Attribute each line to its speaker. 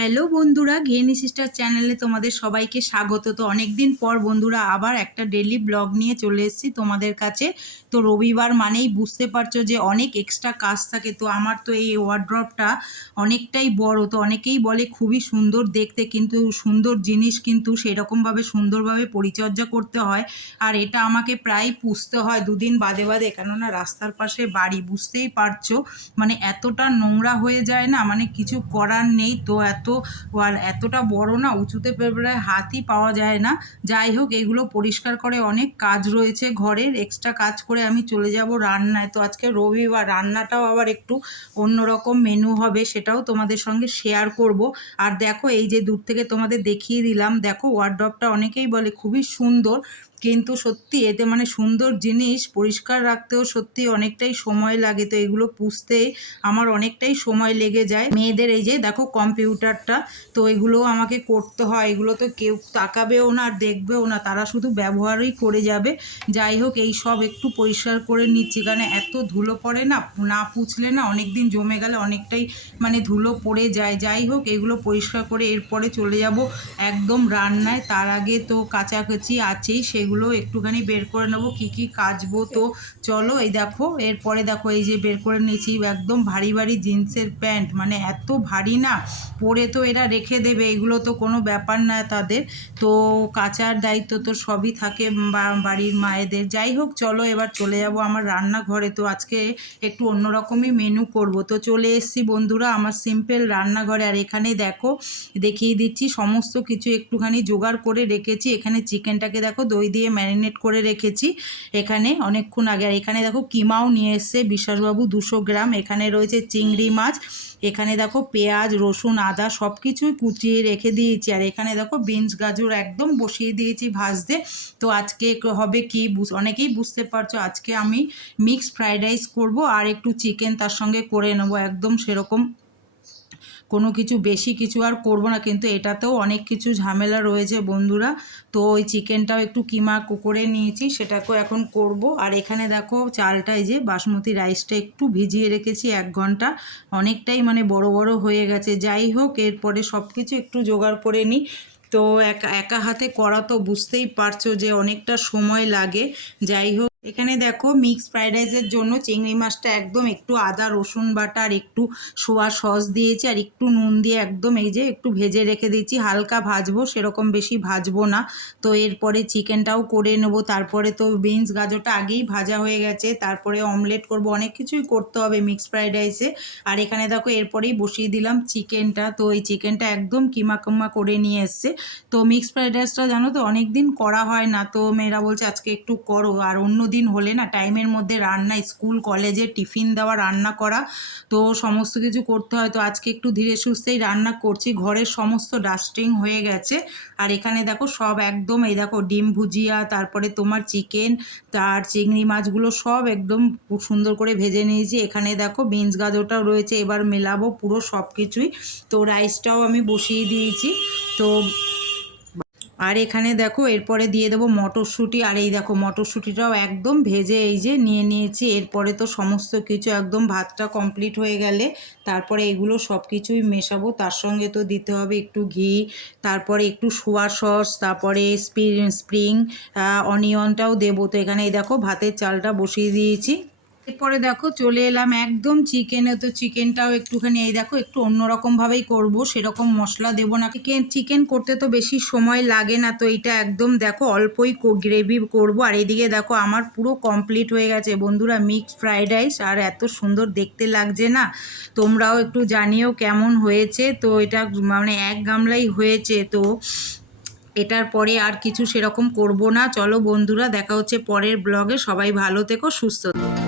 Speaker 1: Hello বন্ধুরা, ঘেনি sister চ্যানেলে তোমাদের সবাইকে স্বাগত। তো অনেক দিন পর বন্ধুরা আবার একটা ডেলি ব্লগ নিয়ে চলে এসেছি তোমাদের কাছে। তো রবিবার মানেই বুঝতে পারছ যে অনেক এক্সট্রা কাজ থাকে, তো আমার তো এই ওয়ার্ড্রপটা অনেকটাই বড়। তো অনেকেই বলে খুবই সুন্দর দেখতে, কিন্তু সুন্দর জিনিস কিন্তু সেরকমভাবে সুন্দরভাবে পরিচর্যা করতে হয়। আর এটা আমাকে প্রায় পুষতে হয় দুদিন বাদে বাদে, কেননা রাস্তার পাশে বাড়ি, বুঝতেই পারছ। মানে এতটা নোংরা হয়ে যায় না মানে কিছু করার নেই। তো এত আর এতটা বড় না, উঁচুতে প্রায় হাতই পাওয়া যায় না। যাই হোক, এগুলো পরিষ্কার করে অনেক কাজ রয়েছে ঘরের। এক্সট্রা কাজ করে আমি চলে যাব রান্নায়। তো আজকে রবিবার, রান্নাটাও আবার একটু অন্যরকম মেনু হবে, সেটাও তোমাদের সঙ্গে শেয়ার করব। আর দেখো, এই যে দূর থেকে তোমাদের দেখিয়ে দিলাম, দেখো ওয়ার্ড্রপটা অনেকেই বলে খুবই সুন্দর। কিন্তু সত্যি এতে মানে সুন্দর জিনিস, পরিষ্কার রাখতেও সত্যি অনেকটাই সময় লাগে। তো এগুলো পুষতে আমার অনেকটাই সময় লেগে যায়। মেয়েদের এই যে দেখো কম্পিউটারটা, তো এগুলো আমাকে করতে হয়। এগুলো তো কেউ তাকাবেও না আর দেখবেও না। তারা শুধু ব্যবহারই করে যাবে। যাই হোক, এই সব একটু পরিষ্কার করে নিচ্ছি। কারণ এত ধুলো পড়ে না না পুছলে না অনেক দিন জমে গেলে অনেকটাই মানে ধুলো পড়ে যায়। যাই হোক, এগুলো পরিষ্কার করে এরপরে চলে যাব একদম রান্নায়। তার আগে তো কাচাকাচি আছেই, সেগুলো একটুখানি বের করে নেব, কি কি কাচবো তো চলো। এই দেখো, এরপরে দেখো এই যে বের করে নিয়েছি একদম ভারী ভারী জিন্সের প্যান্ট মানে এত ভারী না, পরে তো এরা রেখে দেবে, এগুলো তো কোনো ব্যাপার না তাদের। তো কাচার দায়িত্ব তো সবই থাকে বাড়ির মায়েদের। যাই হোক, চলো এবার চলে যাব আমার রান্নাঘরে। তো আজকে একটু অন্যরকমই মেনু করব। তো চলে এসেছি বন্ধুরা আমার সিম্পল রান্নাঘরে। আর এখানে দেখো, দেখিয়ে দিচ্ছি, সমস্ত কিছু একটুখানি জোগাড় করে রেখেছি। এখানে চিকেনটাকে দেখো দই দিয়ে ম্যারিনেট করে রেখেছি। এখানে অনেকক্ষণ আগে, আর এখানে দেখো কিমাও নিয়ে এসছে, বিশ্বাসবাবু দুশো গ্রাম। এখানে রয়েছে চিংড়ি মাছ, এখানে দেখো পেঁয়াজ, রসুন, আদা সব কিছুই কুচিয়ে রেখে দিয়েছি। আর এখানে দেখো বিনস, গাজর একদম বসিয়ে দিয়েছি ভাজতে। তো আজকে হবে কি অনেকেই বুঝতে পারছ, আজকে আমি মিক্স ফ্রাইড রাইস করব, আর একটু চিকেন তার সঙ্গে করে নেব, একদম সেরকম কোনো কিছু বেশি কিছু আর করব না, কিন্তু এটাতেও অনেক কিছু ঝামেলা রয়েছে বন্ধুরা। তো ওই চিকেনটাও একটু কিমা করে নিয়েছি, সেটাকেও এখন করব। আর এখানে দেখো চালটা, এই যে বাসমতি রাইসটা একটু ভিজিয়ে রেখেছি এক ঘণ্টা। অনেকটাই মানে বড় বড় হয়ে গেছে। যাই হোক, এরপরে সব কিছু একটু জোগাড় করে নিই। তো একা একা হাতে করা তো বুঝতেই পারছ যে অনেকটা সময় লাগে। যাই হোক এখানে দেখো মিক্স ফ্রাইড রাইসের জন্য চিংড়ি মাছটা একদম একটু আদা, রসুন বাটা আর একটু সোয়া সস দিয়েছি আর একটু নুন দিয়ে একদম এই যে একটু ভেজে রেখে দিয়েছি। হালকা ভাজবো, সেরকম বেশি ভাজবো না। তো এরপরে চিকেনটাও করে নেব। তারপরে তো বিনস গাজরটা আগেই ভাজা হয়ে গেছে। তারপরে অমলেট করব। অনেক কিছুই করতে হবে মিক্স ফ্রাইড রাইসে আর এখানে দেখো এরপরেই বসিয়ে দিলাম চিকেনটা। তো এই চিকেনটা একদম কিমা কিমা করে নিয়ে এসছে। তো মিক্স ফ্রাইড রাইসটা জানো তো অনেক দিন করা হয় না। তো মেয়েরা বলছে আজকে একটু করো। আর অন্য দিন হলে না টাইমের মধ্যে রান্না, স্কুল, কলেজে টিফিন দেওয়া, রান্না করা, তো সমস্ত কিছু করতে হয়। তো আজকে একটু ধীরে সুস্থেই রান্না করছি। ঘরের সমস্ত ডাস্টিং হয়ে গেছে। আর এখানে দেখো সব একদম এই দেখো ডিম ভুজিয়া, তারপরে তোমার চিকেন তার চিংড়ি মাছগুলো সব একদম খুব সুন্দর করে ভেজে নিয়েছি। এখানে দেখো বিনস গাজরটাও রয়েছে। এবার মেলাবো পুরো সব কিছুই তো রাইসটাও আমি বসিয়ে দিয়েছি। তো আর এখানে দেখো, এরপরে দিয়ে দেবো মটরশুঁটি। আর এই দেখো, মটরশুঁটিটাও একদম ভেজে এই যে নিয়ে নিয়েছি। এরপরে তো সমস্ত কিছু একদম ভাতটা কমপ্লিট হয়ে গেলে তারপরে এগুলো সব কিছুই মেশাবো। তার সঙ্গে তো দিতে হবে একটু ঘি, তারপরে একটু সোয়া সস, তারপরে স্প্রিং অনিয়নটাও দেবো। তো এখানে এই দেখো, ভাতের চালটা বসিয়ে দিয়েছি। এরপরে দেখো চলে এলাম একদম চিকেনে তো চিকেনটাও একটুখানি, এই দেখো একটু অন্যরকমভাবেই করব, সেরকম মশলা দেবো না। চিকেন চিকেন করতে তো বেশি সময় লাগে না, তো এইটা একদম দেখো অল্পই গ্রেভি করব। আর এদিকে দেখো আমার পুরো কমপ্লিট হয়ে গেছে। বন্ধুরা মিক্সড ফ্রাইড রাইস আর এত সুন্দর দেখতে লাগছে না। তোমরাও একটু জানিও কেমন হয়েছে। তো এটা মানে এক গামলাই হয়েছে, তো এটার পরে আর কিছু সেরকম করব না। চলো বন্ধুরা, দেখা হচ্ছে পরের ব্লগে সবাই ভালো থেকো, সুস্থ থেকো।